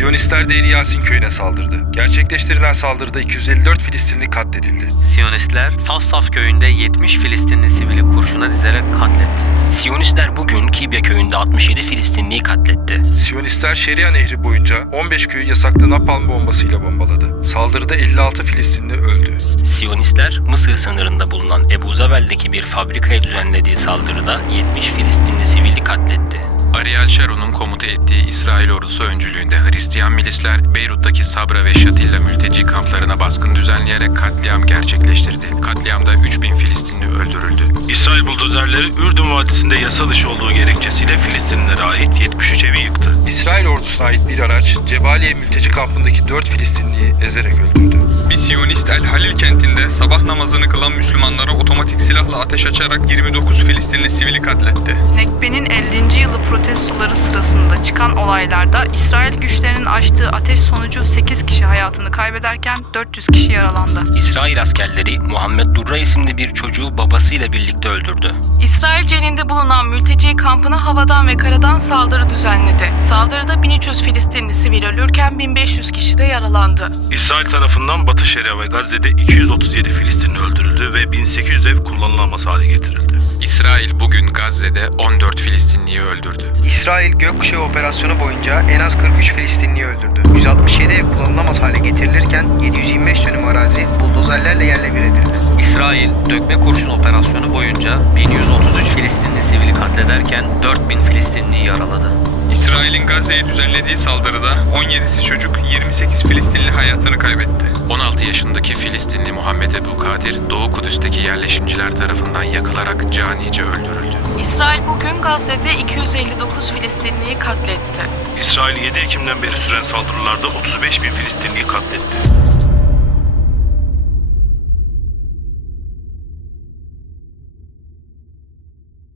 Siyonistler Deir Yasin köyüne saldırdı. Gerçekleştirilen saldırıda 254 Filistinli katledildi. Siyonistler Safsaf köyünde 70 Filistinli sivili kurşuna dizerek katletti. Siyonistler bugün Kibya köyünde 67 Filistinliyi katletti. Siyonistler Şeria Nehri boyunca 15 köyü yasaklı napalm bombasıyla bombaladı. Saldırıda 56 Filistinli öldü. Siyonistler Mısır sınırında bulunan Ebu Zabel'deki bir fabrikaya düzenlediği saldırıda 70 Filistinli sivili katletti. Ariel Sharon'un komuta ettiği İsrail ordusu öncülüğünde Hristiyan milisler Beyrut'taki Sabra ve Şatilla mülteci kamplarına baskın düzenleyerek katliam gerçekleştirdi. Katliamda 3000 Filistinli öldürüldü. İsrail buldozerleri Ürdün Vadisi'nde yasa dışı olduğu gerekçesiyle Filistinlilere ait 73 evi yıktı. İsrail ordusuna ait bir araç Cebaliye mülteci kampındaki 4 Filistinliyi ezerek öldürdü. Bir Siyonist El Halil kentinde sabah namazını kılan Müslümanlara otomatik silahla ateş açarak 29 Filistinli sivili katletti. Nekbe'nin 50. yılı çıkan olaylarda İsrail güçlerinin açtığı ateş sonucu 8 kişi hayatını kaybederken 400 kişi yaralandı. İsrail askerleri Muhammed Durra isimli bir çocuğu babasıyla birlikte öldürdü. İsrail ceninde bulunan mülteci kampına havadan ve karadan saldırı düzenledi. Saldırıda 1300 Filistinli sivil ölürken 1500 kişi de yaralandı. İsrail tarafından Batı Şeria ve Gazze'de 237 Filistinli öldürüldü ve 1800 ev kullanılamaz hale getirildi. İsrail bugün Gazze'de 14 Filistinliyi öldürdü. İsrail gökkuşağı operasyonu boyunca en az 43 Filistinliyi öldürdü. 167 ev kullanılamaz hale getirilirken 725 İsrail dökme kurşun operasyonu boyunca 1133 Filistinli sivili katlederken 4000 Filistinliyi yaraladı. İsrail'in Gazze'ye düzenlediği saldırıda 17'si çocuk 28 Filistinli hayatını kaybetti. 16 yaşındaki Filistinli Muhammed Ebu Kadir, Doğu Kudüs'teki yerleşimciler tarafından yakılarak canice öldürüldü. İsrail bugün Gazze'de 259 Filistinliyi katletti. İsrail 7 Ekim'den beri süren saldırılarda 35 bin Filistinliyi katletti.